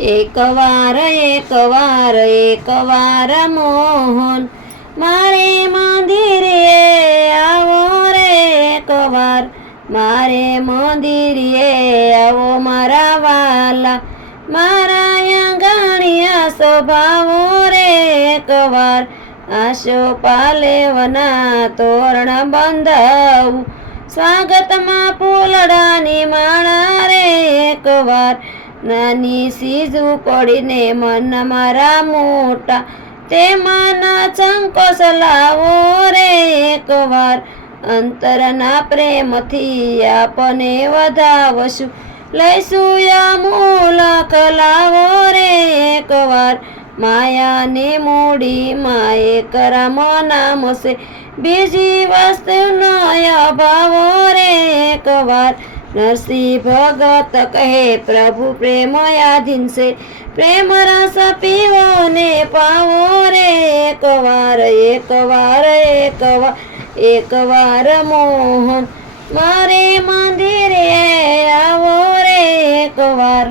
એકવાર એકવાર એકવાર મોહન મારે મંદિરે આવો રે એકવાર, મારે મંદિરે આવો મારા વાલા, મારા આંગણિયા સ્વભાવો રે એકવાર, આશો પાલેવના તોરણ બંધાવું, સ્વાગતમાં ફૂલડાની માળા રે એકવાર, નાની સીજુ પડીને મન મારા મોટા, તે મન સંકોચ લાવો રે એકવાર, અંતરના પ્રેમથી આપને વધાવશું, લઈશું અમૂલક લાવો રે એકવાર, માયાને મૂડી માએ કરામ નામ છે, બીજી વસ્તુનો અભાવો રે એકવાર, નરસિંહ ભગત કહે પ્રભુ પ્રેમ આધીન છે, પ્રેમ રસ પીવો ને પાવો રે એકવાર, એકવાર એકવાર એકવાર મોહન મારે મંદિરે આવો રે એકવાર.